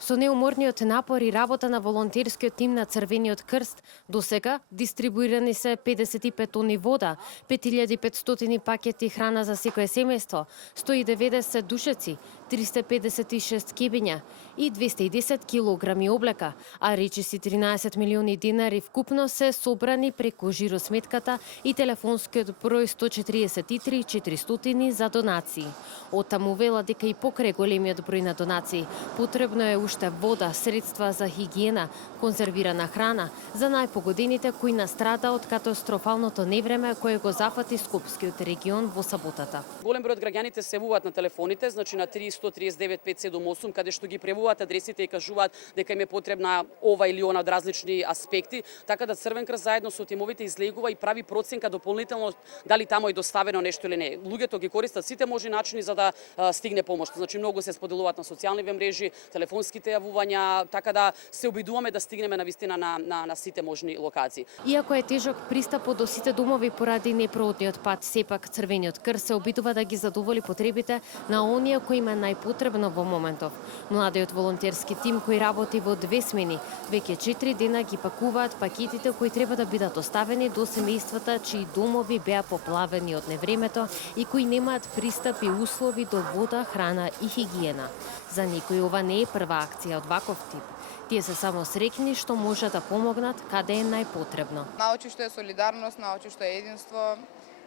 Со неуморниот напор и работа на волонтерскиот тим на Црвениот крст, досега дистрибуирани се 55 тони вода, 5500 пакети храна за секое семејство, 190 душеци, 356 кебиња и 210 килограми облека, а речиси 13 милиони денари вкупно се собрани преку жиросметката и телефонскиот број 143 400 за донации. Оттаму вела дека и покрај големиот број на донации, потребно е уште вода, средства за хигиена, конзервирана храна за најпогодените кои настрада од катастрофалното невреме кое го зафати Скопскиот регион во саботата. Голем број од граѓаните се јавуваат на телефоните, значи на 139 578, каде што ги превуваат адресите и кажуваат дека им е потребна ова или она од различни аспекти, така да Црвен крст заедно со тимовите излегува и прави проценка дополнително дали таму е доставено нешто или не. Луѓето ги користат сите можни начини за да стигне помош. Значи многу се споделуваат на социјалните мрежи, телефонските јавувања, така да се обидуваме да стигнеме навистина на сите можни локации. Иако е тежок пристапот до сите домови поради непроодниот пат, сепак Црвениот крст се обидува да ги задоволи потребите на оние кои има најпотребно во моментов. Младиот волонтерски тим кој работи во 2 смени, веќе 4 дена ги пакуваат пакетите кои треба да бидат оставени до семејствата чии домови беа поплавени од невремето и кои немаат пристап и услови до вода, храна и хигиена. За никој ова не е прва акција од ваков тип. Тие се само среќни што може да помогнат каде е најпотребно. Научи што е солидарност, научи што е единство,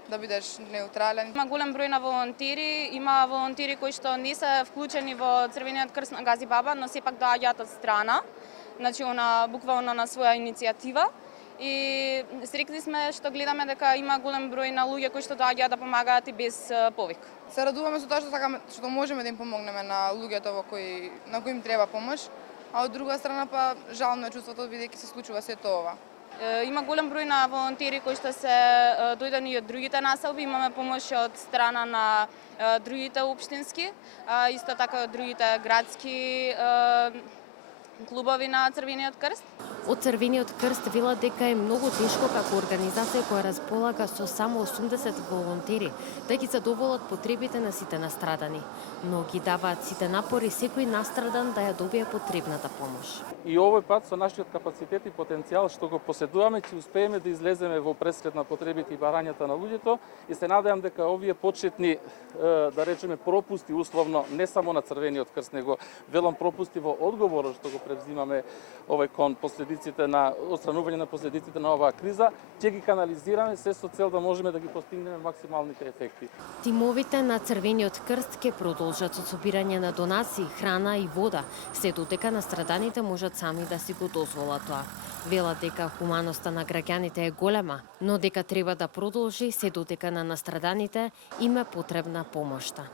да бидеш неутрален. Има голем број на волонтери, има волонтери кои што не се вклучени во Црвениот крст на Гази Баба, но сепак доаѓаат од страна, значи буквално на своја иницијатива. И среќни сме што гледаме дека има голем број на луѓе кои што доаѓаат да помагаат и без повик. Се радуваме со тоа што можеме да им помогнеме на луѓето на кои им треба помош, а од друга страна па жално е чувството бидејќи се случува сето ова. Има голем број на волонтери кои што се дојдени од другите населби, имаме помош од страна на другите општински, исто така од другите градски клубови на Црвениот крст. Од Црвениот крст велат дека е многу тешко како организација која располага со само 80 волонтери да ги задоволат потребите на сите настрадани, но ги даваат сите напори секој настрадан да ја добие потребната помош. И овој пат со нашиот капацитет и потенцијал што го поседуваме, ќе успееме да излеземе во пресред на потребите и барањата на луѓето и се надевам дека овие почетни, да речеме, пропусти условно не само на Црвениот крст, него велам пропусти во одговорот што го превзимаме кон последиците на отстранување на последиците на оваа криза, ќе ги канализираме се со цел да можеме да ги постигнеме максималните ефекти. Тимовите на Црвениот крст ќе продолжат со собирање на донации, храна и вода, се додека настраданите можат сами да си го дозволат тоа. Велат дека хуманоста на граѓаните е голема, но дека треба да продолжи се додека на настраданите им е потребна помошта.